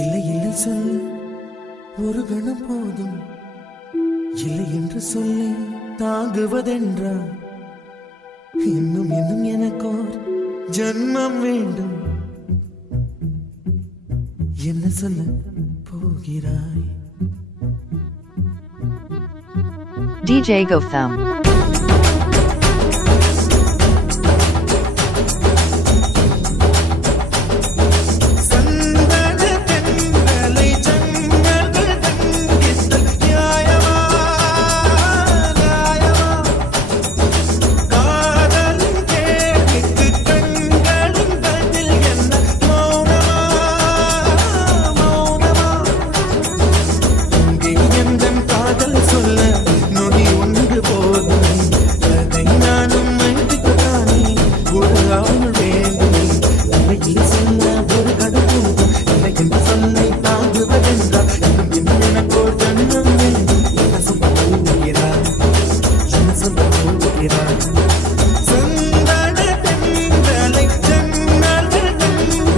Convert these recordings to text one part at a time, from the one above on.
இல்லை இல்லை சொல்ல ஒரு கணம் போதும், இல்லை என்று சொல்லி தாங்குவதென்றா? இன்னும் இன்னும் எனக்கோர் ஜன்மம் வேண்டும். என்ன சொல்ல போகிறாய்? DJ Gotham.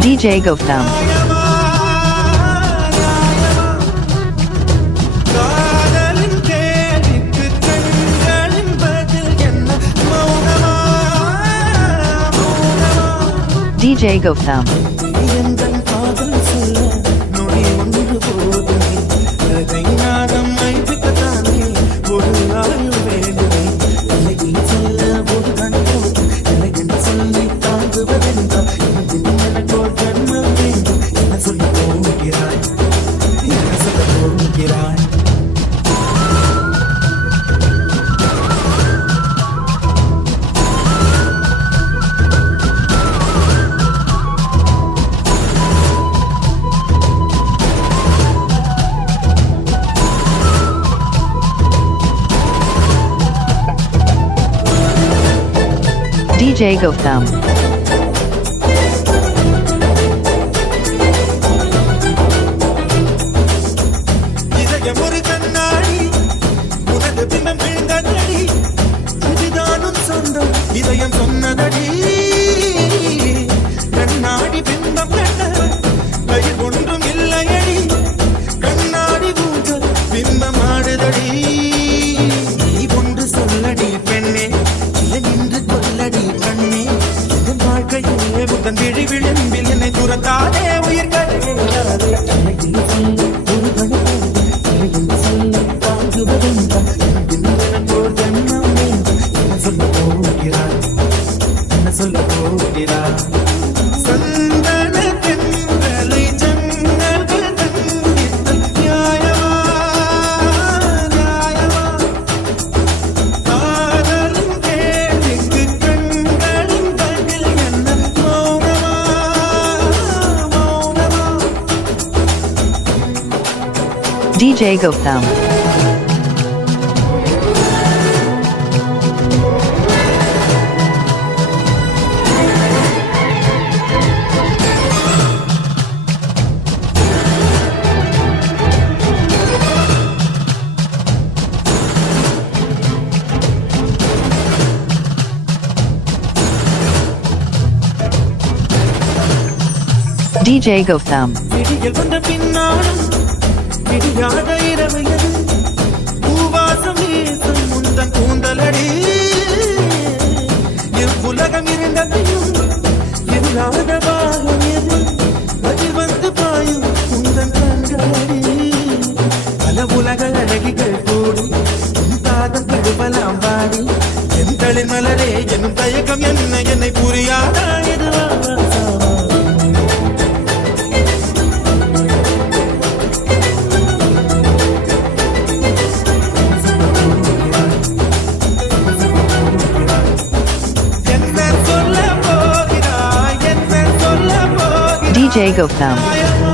DJ Gotham. DJ Gotham. DJ Gotham. இதயம் சொன்னதடி கண்ணாடி பிம்பம் கண்ட கயிர் ஒன்றும் இல்லையடி, கண்ணாடி ஊஞ்சல் பிம்பம் ஆடுதடி. நீ ஒன்று சொல்லடி பெண்ணே, இல்லை நின்று கொல்லடி கண்ணே. என் வாழ்க்கையிலே புத்தன் விழி விளிம்பில் என்னை துரத்தாதே உயிர்களே. ஒரு கணக்கு சொல்ல தாங்குவதென்றால் எனக்கோர் ஜன்மம் வேண்டும். என்ன சொல்ல போகிறாய்? என்ன சொல்ல போகிறாய்? சந்தன தென்றலை ஜன்னல்கள் தந்தித்தல் நியாயமா நியாயமா? காதலின் கேள்விக்கு கண்களின் பதில் என்ன? மௌனமா மௌனமா? DJ Gotham. DJ Gotham. விடியல் வந்த பின்னாலும் விடியாத இரவு எது? பூவாசம் வீசும் முந்தன் கூந்தலடி. உலகம் இருந்ததையும் இல்லாத பாகம் எது? அது வந்து பாயும் முந்தன் கண்களடி. பல உலக அழகிகள் கூடி உன் காதல் கடுபலாம் பாடி, என் தளிர் மலரே என்னும் தயக்கம் என்ன என்னை புரியாதா? எதுவா DJ Gotham.